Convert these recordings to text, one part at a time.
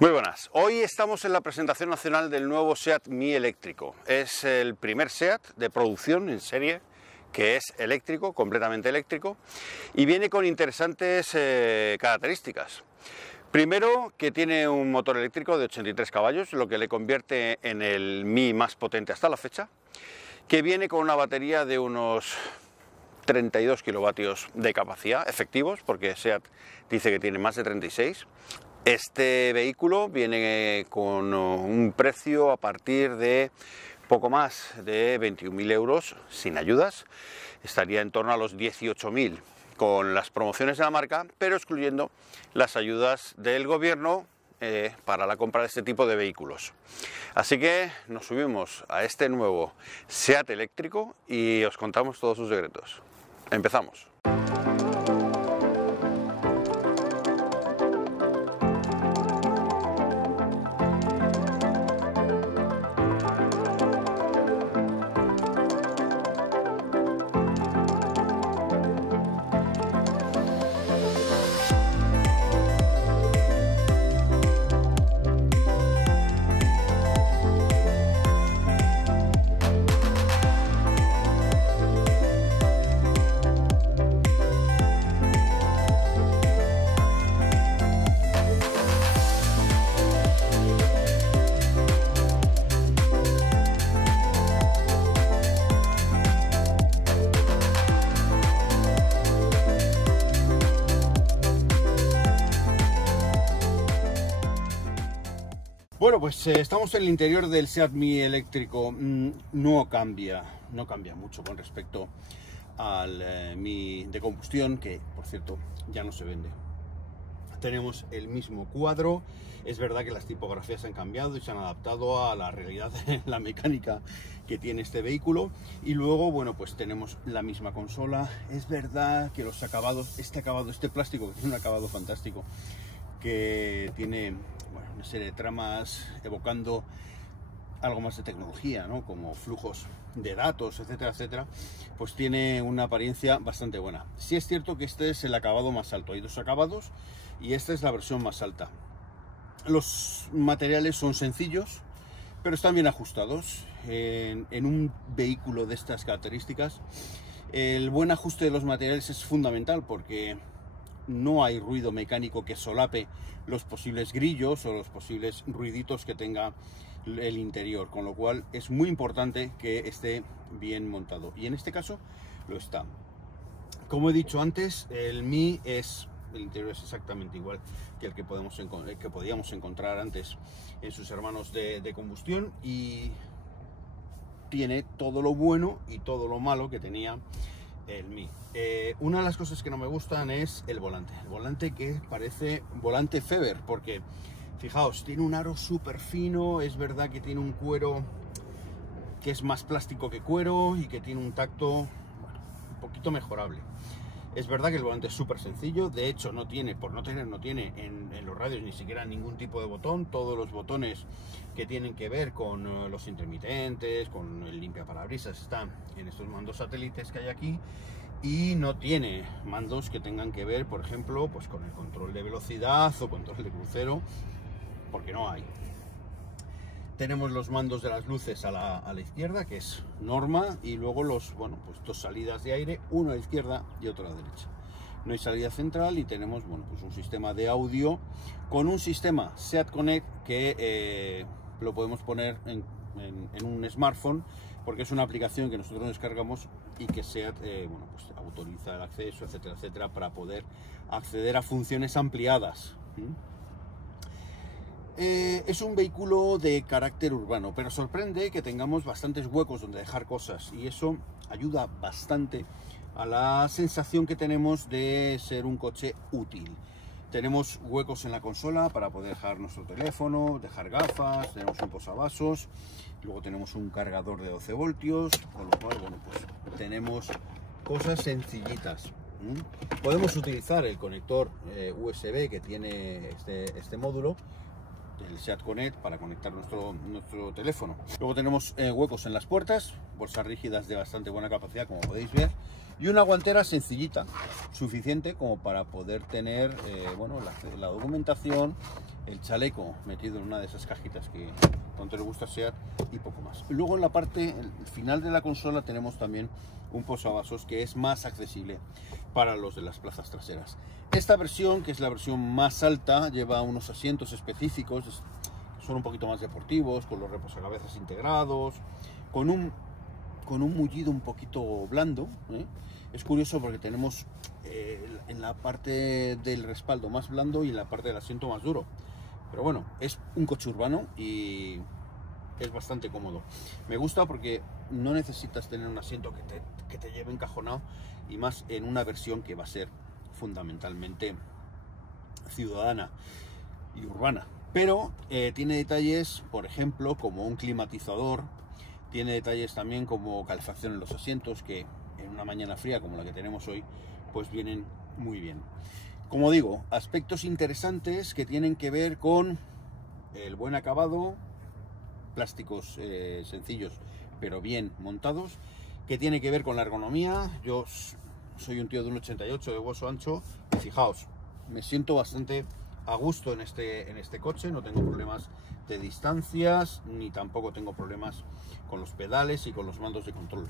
Muy buenas, hoy estamos en la presentación nacional del nuevo SEAT Mii eléctrico. Es el primer SEAT de producción en serie que es eléctrico, completamente eléctrico, y viene con interesantes características. Primero, que tiene un motor eléctrico de 83 caballos, lo que le convierte en el Mii más potente hasta la fecha, que viene con una batería de unos 32 kilovatios de capacidad efectivos, porque SEAT dice que tiene más de 36. Este vehículo viene con un precio a partir de poco más de 21.000 euros sin ayudas, estaría en torno a los 18.000 con las promociones de la marca, pero excluyendo las ayudas del gobierno para la compra de este tipo de vehículos. Así que nos subimos a este nuevo SEAT eléctrico y os contamos todos sus secretos. Empezamos. Bueno, pues estamos en el interior del SEAT Mii eléctrico. No cambia mucho con respecto al Mii de combustión, que por cierto ya no se vende. Tenemos el mismo cuadro. Es verdad que las tipografías han cambiado y se han adaptado a la realidad de la mecánica que tiene este vehículo. Y luego, bueno, pues tenemos la misma consola. Es verdad que los acabados, este plástico que tiene un acabado fantástico, que tiene una serie de tramas evocando algo más de tecnología, ¿no? Como flujos de datos, etcétera, etcétera, pues tiene una apariencia bastante buena. Sí es cierto que este es el acabado más alto, hay dos acabados y esta es la versión más alta. Los materiales son sencillos, pero están bien ajustados. En un vehículo de estas características, el buen ajuste de los materiales es fundamental porque no hay ruido mecánico que solape los posibles grillos o los posibles ruiditos que tenga el interior, con lo cual es muy importante que esté bien montado, y en este caso lo está. Como he dicho antes, el Mii el interior es exactamente igual que el que podíamos encontrar antes en sus hermanos de combustión, y tiene todo lo bueno y todo lo malo que tenía el Mii. Una de las cosas que no me gustan es el volante que parece volante Feber, porque fijaos, tiene un aro súper fino. Es verdad que tiene un cuero que es más plástico que cuero y que tiene un tacto, bueno, un poquito mejorable. Es verdad que el volante es súper sencillo, de hecho no tiene en los radios ni siquiera ningún tipo de botón. Todos los botones que tienen que ver con los intermitentes, con el limpiaparabrisas, están en estos mandos satélites que hay aquí, y no tiene mandos que tengan que ver, por ejemplo, pues con el control de velocidad o control de crucero, porque no hay. Tenemos los mandos de las luces a la izquierda, que es norma, y luego dos salidas de aire, uno a la izquierda y otro a la derecha. No hay salida central, y tenemos pues un sistema de audio con un sistema SEAT Connect que lo podemos poner en un smartphone, porque es una aplicación que nosotros descargamos y que SEAT pues autoriza el acceso, etcétera, etcétera, para poder acceder a funciones ampliadas. Es un vehículo de carácter urbano, pero sorprende que tengamos bastantes huecos donde dejar cosas, y eso ayuda bastante a la sensación que tenemos de ser un coche útil. Tenemos huecos en la consola para poder dejar nuestro teléfono, dejar gafas, tenemos un posavasos, luego tenemos un cargador de 12 voltios, con lo cual, bueno, pues tenemos cosas sencillitas. Podemos utilizar el conector USB que tiene este módulo, el SEAT Connect, para conectar nuestro teléfono. Luego tenemos huecos en las puertas, bolsas rígidas de bastante buena capacidad, como podéis ver, y una guantera sencillita, suficiente como para poder tener bueno, la documentación, el chaleco metido en una de esas cajitas que tanto le gusta SEAT y poco más. Luego en la parte el final de la consola tenemos también un posavasos que es más accesible para los de las plazas traseras. Esta versión, que es la versión más alta, lleva unos asientos específicos, son un poquito más deportivos, con los reposacabezas integrados, con un mullido un poquito blando, ¿eh? Es curioso porque tenemos en la parte del respaldo más blando y en la parte del asiento más duro. Pero bueno, es un coche urbano y es bastante cómodo. Me gusta porque no necesitas tener un asiento que te lleve encajonado, y más en una versión que va a ser fundamentalmente ciudadana y urbana. Pero tiene detalles, por ejemplo, como un climatizador, tiene detalles también como calefacción en los asientos, que en una mañana fría como la que tenemos hoy, pues vienen muy bien. Como digo, aspectos interesantes que tienen que ver con el buen acabado, plásticos sencillos pero bien montados, que tiene que ver con la ergonomía. Yo soy un tío de un 88 de hueso ancho y fijaos, me siento bastante a gusto en este coche, no tengo problemas de distancias ni tampoco tengo problemas con los pedales y con los mandos de control.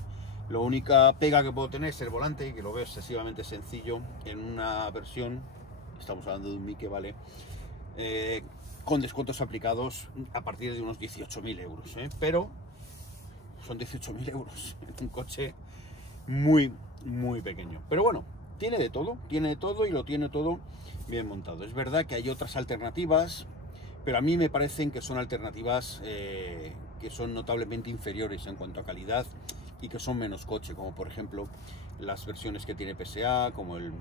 La única pega que puedo tener es el volante, que lo veo excesivamente sencillo en una versión, estamos hablando de un Mi que vale, con descuentos aplicados a partir de unos 18.000 euros, pero son 18.000 euros en un coche muy pequeño. Pero bueno, tiene de todo y lo tiene todo bien montado. Es verdad que hay otras alternativas, pero a mí me parecen que son alternativas que son notablemente inferiores en cuanto a calidad y que son menos coche, como por ejemplo las versiones que tiene PSA, como el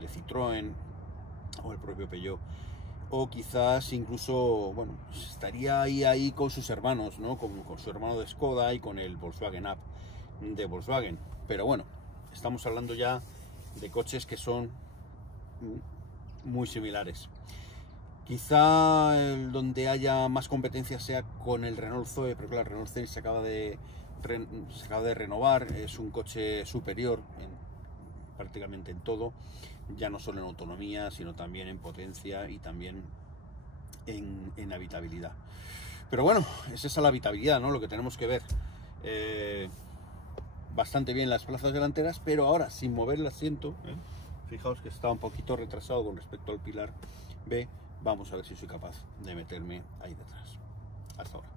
de Citroën o el propio Peugeot, o quizás incluso, bueno, estaría ahí con sus hermanos, ¿no? Como con su hermano de Skoda y con el Volkswagen Up de Volkswagen. Pero bueno, estamos hablando ya de coches que son muy similares. Quizá donde haya más competencia sea con el Renault Zoe, pero claro, el Renault Zoe se acaba de renovar, es un coche superior prácticamente en todo, ya no solo en autonomía, sino también en potencia y también en habitabilidad. Pero bueno, es esa la habitabilidad, ¿no? Lo que tenemos que ver. Bastante bien las plazas delanteras, pero ahora sin mover el asiento, fijaos que está un poquito retrasado con respecto al pilar B. Vamos a ver si soy capaz de meterme ahí detrás. Hasta ahora.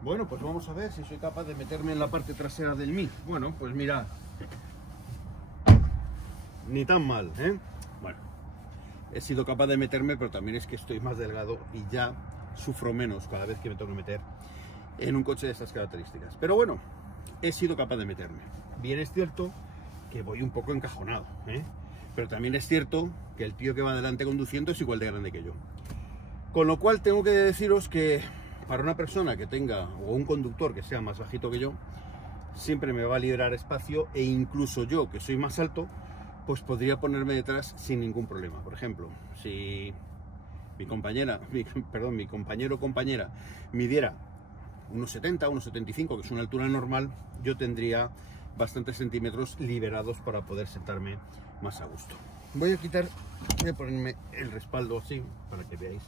Bueno, pues vamos a ver si soy capaz de meterme en la parte trasera del Mi. Bueno, pues mirad, ni tan mal, ¿eh? Bueno, he sido capaz de meterme, pero también es que estoy más delgado y ya sufro menos cada vez que me tengo que meter en un coche de estas características. Pero bueno, he sido capaz de meterme. Bien es cierto que voy un poco encajonado, pero también es cierto que el tío que va adelante conduciendo es igual de grande que yo. Con lo cual tengo que deciros que para una persona que tenga, o un conductor que sea más bajito que yo, siempre me va a liberar espacio, e incluso yo, que soy más alto, pues podría ponerme detrás sin ningún problema. Por ejemplo, si mi compañero o compañera midiera unos 70, unos 75, que es una altura normal, yo tendría bastantes centímetros liberados para poder sentarme más a gusto. Voy a ponerme el respaldo así para que veáis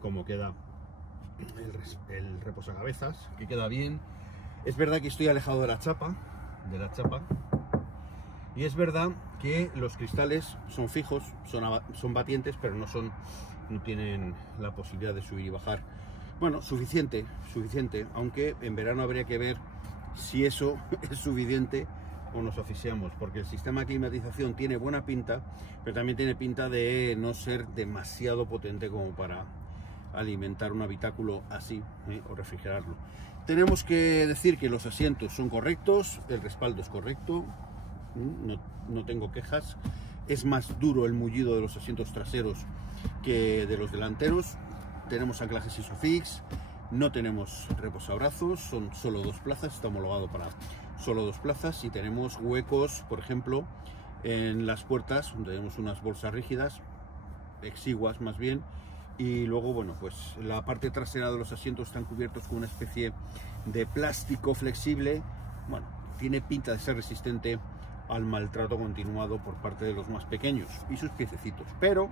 cómo queda el reposacabezas, que queda bien. Es verdad que estoy alejado de la chapa, y es verdad que los cristales son fijos, son batientes, pero no tienen la posibilidad de subir y bajar. Bueno, suficiente, aunque en verano habría que ver si eso es suficiente o nos asfixiamos, porque el sistema de climatización tiene buena pinta, pero también tiene pinta de no ser demasiado potente como para alimentar un habitáculo así, o refrigerarlo. Tenemos que decir que los asientos son correctos, el respaldo es correcto, no tengo quejas. Es más duro el mullido de los asientos traseros que de los delanteros. Tenemos anclajes Isofix, no tenemos reposabrazos, son solo 2 plazas, está homologado para solo 2 plazas, y tenemos huecos, por ejemplo, en las puertas, donde tenemos unas bolsas rígidas, exiguas más bien, y luego, bueno, pues la parte trasera de los asientos están cubiertos con una especie de plástico flexible. Bueno, tiene pinta de ser resistente al maltrato continuado por parte de los más pequeños y sus piececitos. Pero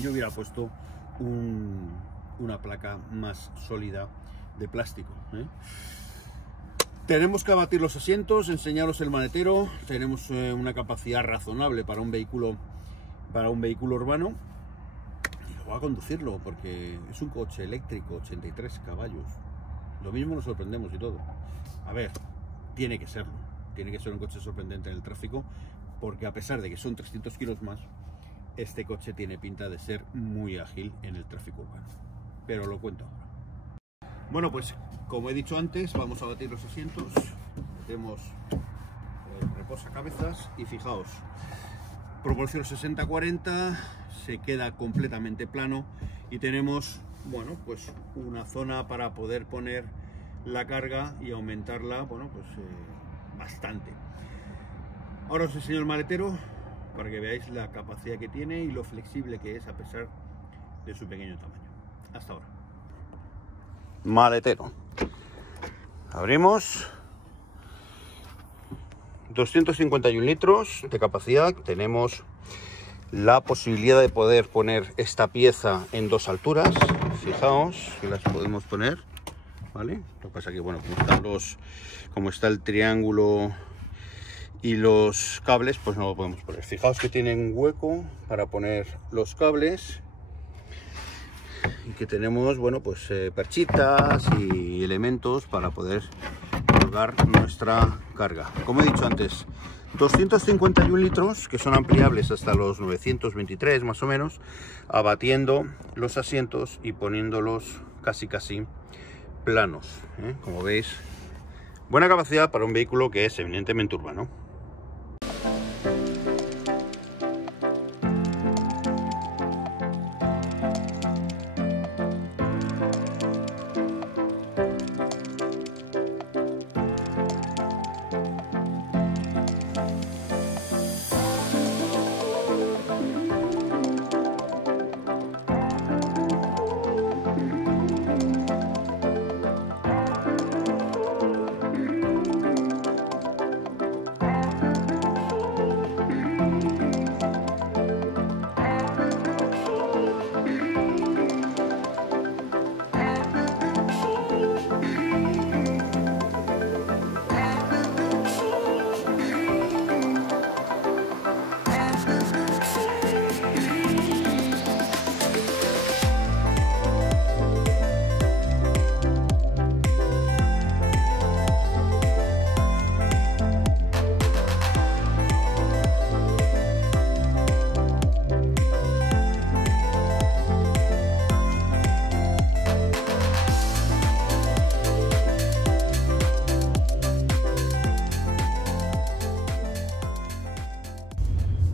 yo hubiera puesto una placa más sólida de plástico, ¿eh? Tenemos que abatir los asientos, enseñaros el maletero. Tenemos una capacidad razonable para un vehículo urbano, y luego a conducirlo, porque es un coche eléctrico, 83 caballos. Lo mismo nos sorprendemos y todo. A ver, tiene que serlo. Tiene que ser un coche sorprendente en el tráfico, porque a pesar de que son 300 kilos más, este coche tiene pinta de ser muy ágil en el tráfico urbano. Pero lo cuento ahora. Bueno, pues como he dicho antes, vamos a batir los asientos. Metemos el reposacabezas y fijaos, proporción 60-40, se queda completamente plano y tenemos, bueno, pues una zona para poder poner la carga y aumentarla, bueno, pues bastante. Ahora os enseño el maletero para que veáis la capacidad que tiene y lo flexible que es a pesar de su pequeño tamaño. Hasta ahora. Maletero. Abrimos. 251 litros de capacidad. Tenemos la posibilidad de poder poner esta pieza en dos alturas. Fijaos que las podemos poner, ¿vale? Lo que pasa que, bueno, como está el triángulo y los cables, pues no lo podemos poner. Fijaos que tienen hueco para poner los cables y que tenemos, bueno, pues perchitas y elementos para poder colgar nuestra carga. Como he dicho antes, 251 litros que son ampliables hasta los 923 más o menos, abatiendo los asientos y poniéndolos casi planos, ¿eh? Como veis, buena capacidad para un vehículo que es eminentemente urbano.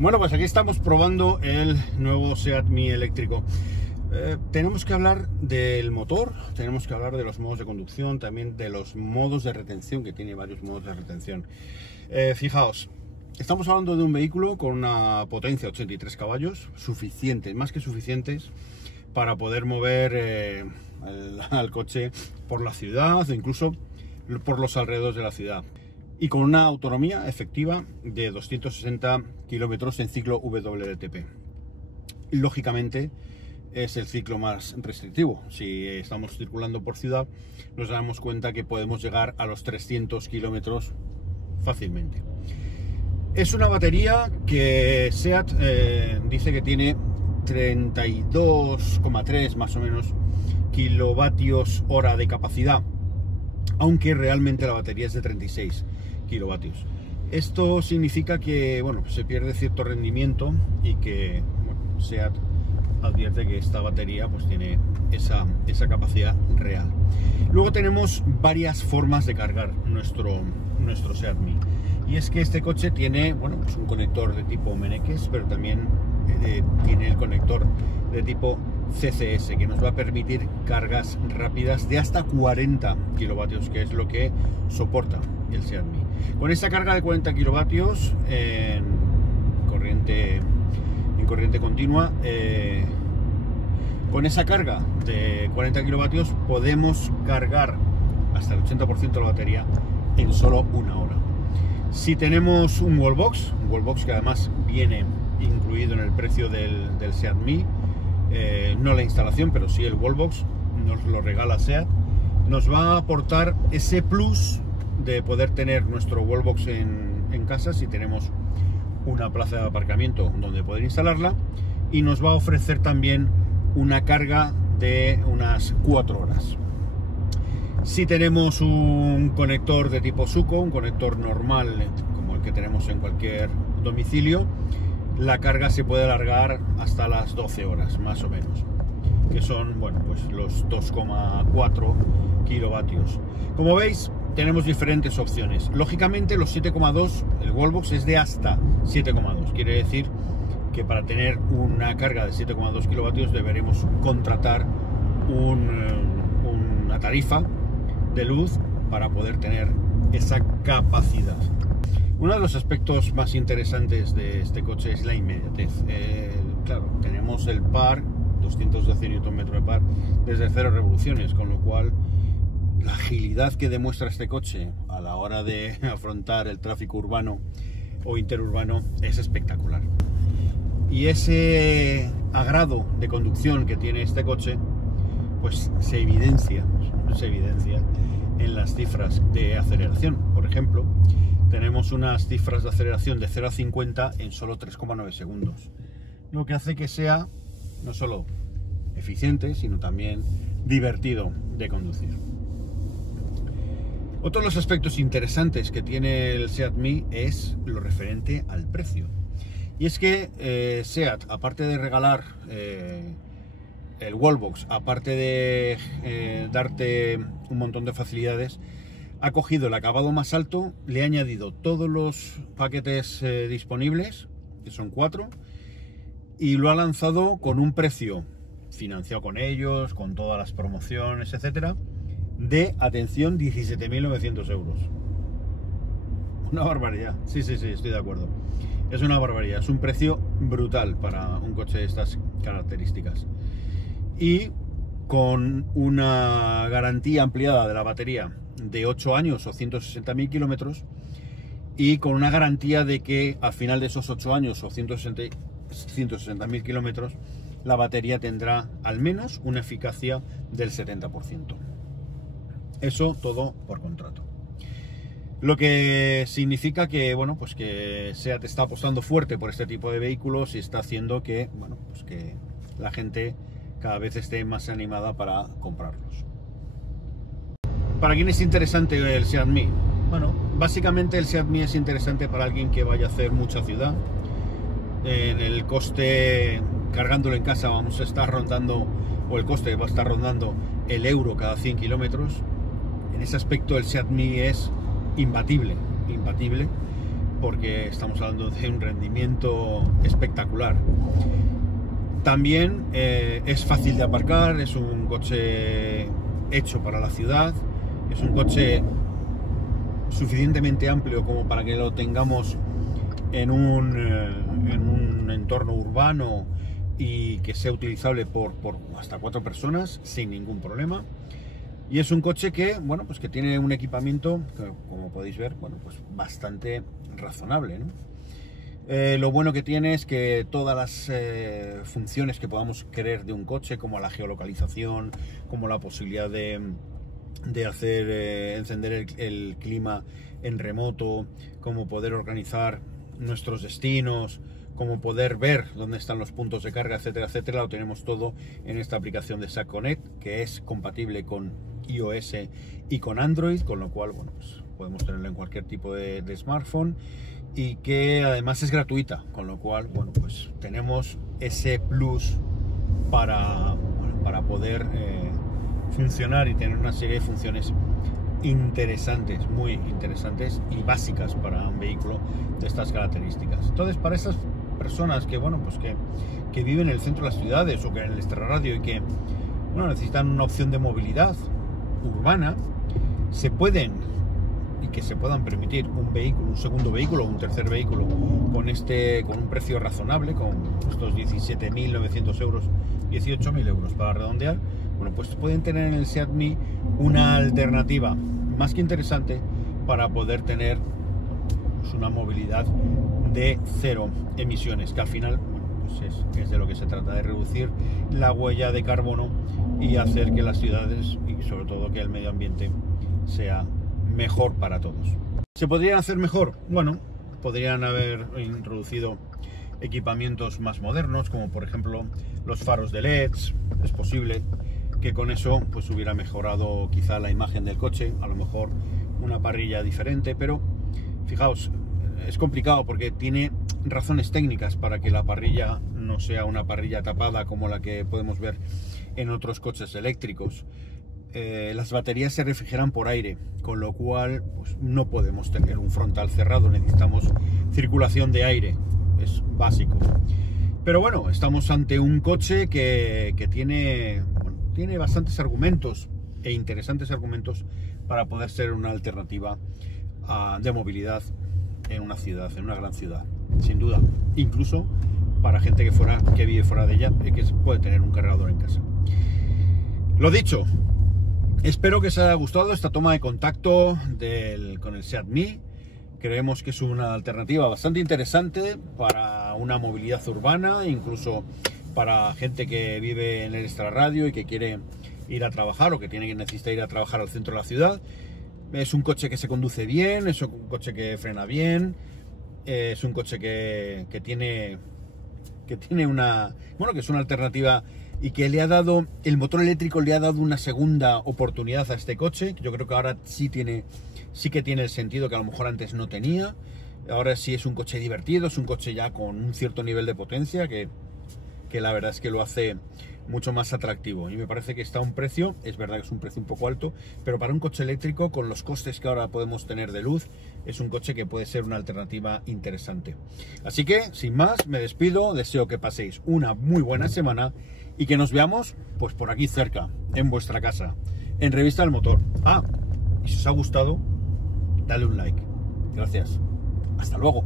Bueno, pues aquí estamos probando el nuevo Seat Mii eléctrico. Tenemos que hablar del motor, tenemos que hablar de los modos de conducción, también de los modos de retención, que tiene varios modos de retención. Fijaos, estamos hablando de un vehículo con una potencia de 83 caballos, suficientes, más que suficientes, para poder mover al coche por la ciudad o incluso por los alrededores de la ciudad. Y con una autonomía efectiva de 260 kilómetros en ciclo WLTP. Lógicamente es el ciclo más restrictivo. Si estamos circulando por ciudad, nos damos cuenta que podemos llegar a los 300 kilómetros fácilmente. Es una batería que Seat dice que tiene 32,3 más o menos kilovatios hora de capacidad, aunque realmente la batería es de 36 kilovatios. Esto significa que, bueno, se pierde cierto rendimiento y que, bueno, Seat advierte que esta batería pues tiene esa capacidad real. Luego tenemos varias formas de cargar nuestro Seat Mii, y es que este coche tiene, bueno, pues un conector de tipo Meneques, pero también tiene el conector de tipo CCS, que nos va a permitir cargas rápidas de hasta 40 kilovatios, que es lo que soporta el Seat Mii. Con esta carga de 40 kilovatios en corriente continua, con esa carga de 40 kilovatios podemos cargar hasta el 80% de la batería en solo una hora. Si tenemos un wallbox que además viene incluido en el precio del Seat Mii, no la instalación, pero sí el wallbox, nos lo regala Seat, nos va a aportar ese plus de poder tener nuestro wallbox en casa si tenemos una plaza de aparcamiento donde poder instalarla, y nos va a ofrecer también una carga de unas 4 horas. Si tenemos un conector de tipo Suco, un conector normal como el que tenemos en cualquier domicilio, la carga se puede alargar hasta las 12 horas más o menos, que son, bueno, pues los 2,4 kilovatios. Como veis, tenemos diferentes opciones. Lógicamente los 7,2, el wallbox es de hasta 7,2, quiere decir que para tener una carga de 7,2 kilovatios deberemos contratar una tarifa de luz para poder tener esa capacidad. Uno de los aspectos más interesantes de este coche es la inmediatez. Claro, tenemos el par, 212 Nm de par, desde 0 revoluciones, con lo cual la agilidad que demuestra este coche a la hora de afrontar el tráfico urbano o interurbano es espectacular. Y ese agrado de conducción que tiene este coche, pues se evidencia en las cifras de aceleración. Por ejemplo, tenemos unas cifras de aceleración de 0 a 50 en solo 3,9 segundos, lo que hace que sea no solo eficiente, sino también divertido de conducir. Otro de los aspectos interesantes que tiene el Seat Mii es lo referente al precio. Y es que Seat, aparte de regalar el wallbox, aparte de darte un montón de facilidades, ha cogido el acabado más alto, le ha añadido todos los paquetes disponibles, que son 4, y lo ha lanzado con un precio financiado con ellos, con todas las promociones, etcétera, de, atención, 17.900 euros. Una barbaridad. Sí, estoy de acuerdo. Es una barbaridad, es un precio brutal para un coche de estas características. Y con una garantía ampliada de la batería de 8 años o 160.000 kilómetros, y con una garantía de que al final de esos 8 años o 160.000 kilómetros la batería tendrá al menos una eficacia del 70%. Eso todo por contrato. Lo que significa que, bueno, pues que Seat está apostando fuerte por este tipo de vehículos y está haciendo que, bueno, pues que la gente cada vez esté más animada para comprarlos. ¿Para quién es interesante el Seat Mii? Bueno, básicamente el Seat Mii es interesante para alguien que vaya a hacer mucha ciudad. En el coste, cargándolo en casa, vamos a estar rondando, o el coste va a estar rondando el euro cada 100 kilómetros. En ese aspecto el Seat Mii es imbatible, porque estamos hablando de un rendimiento espectacular. También es fácil de aparcar, es un coche hecho para la ciudad, es un coche suficientemente amplio como para que lo tengamos en un entorno urbano y que sea utilizable por hasta 4 personas sin ningún problema. Y es un coche que, bueno, pues que tiene un equipamiento que, como podéis ver, bueno, pues bastante razonable, ¿no? Lo bueno que tiene es que todas las funciones que podamos querer de un coche, como la geolocalización, como la posibilidad de hacer encender el clima en remoto, como poder organizar nuestros destinos, como poder ver dónde están los puntos de carga, etcétera, etcétera, lo tenemos todo en esta aplicación de Seat Connect, que es compatible con iOS y con Android, con lo cual, bueno, pues podemos tenerla en cualquier tipo de smartphone, y que además es gratuita, con lo cual, bueno, pues tenemos ese plus para poder funcionar y tener una serie de funciones interesantes, muy interesantes y básicas para un vehículo de estas características. Entonces, para esas personas que, bueno, pues que viven en el centro de las ciudades o que en el extrarradio y que, bueno, necesitan una opción de movilidad urbana, se puedan permitir un vehículo, un segundo vehículo o un tercer vehículo con un precio razonable, con estos 17.900 euros, 18.000 euros para redondear. Bueno, pues pueden tener en el Seat Mii una alternativa más que interesante para poder tener pues una movilidad de cero emisiones, que al final, bueno, pues es de lo que se trata, de reducir la huella de carbono y hacer que las ciudades y sobre todo que el medio ambiente sea mejor para todos. ¿Se podrían hacer mejor? Bueno, podrían haber introducido equipamientos más modernos, como por ejemplo los faros de LEDs. Es posible que con eso pues hubiera mejorado quizá la imagen del coche, a lo mejor una parrilla diferente, pero fijaos, es complicado porque tiene razones técnicas para que la parrilla no sea una parrilla tapada como la que podemos ver en otros coches eléctricos. Las baterías se refrigeran por aire, con lo cual pues, no podemos tener un frontal cerrado, necesitamos circulación de aire, es básico. Pero bueno, estamos ante un coche que tiene bastantes argumentos e interesantes argumentos para poder ser una alternativa de movilidad en una ciudad, en una gran ciudad, sin duda, incluso para gente que vive fuera de ella y que puede tener un cargador en casa. Lo dicho, espero que os haya gustado esta toma de contacto con el Seat Mii. Creemos que es una alternativa bastante interesante para una movilidad urbana, incluso para gente que vive en el extrarradio y que quiere ir a trabajar o que necesita ir a trabajar al centro de la ciudad. Es un coche que se conduce bien, es un coche que frena bien, es un coche que tiene una, bueno, que es una alternativa y que el motor eléctrico le ha dado una segunda oportunidad a este coche. Yo creo que ahora sí que tiene el sentido que a lo mejor antes no tenía. Ahora sí es un coche divertido, es un coche ya con un cierto nivel de potencia que la verdad es que lo hace mucho más atractivo, y me parece que está a un precio, es verdad que es un precio un poco alto, pero para un coche eléctrico, con los costes que ahora podemos tener de luz, es un coche que puede ser una alternativa interesante. Así que, sin más, me despido, deseo que paséis una muy buena semana y que nos veamos pues por aquí cerca, en vuestra casa, en Revista del Motor. Y si os ha gustado, dale un like. Gracias. Hasta luego.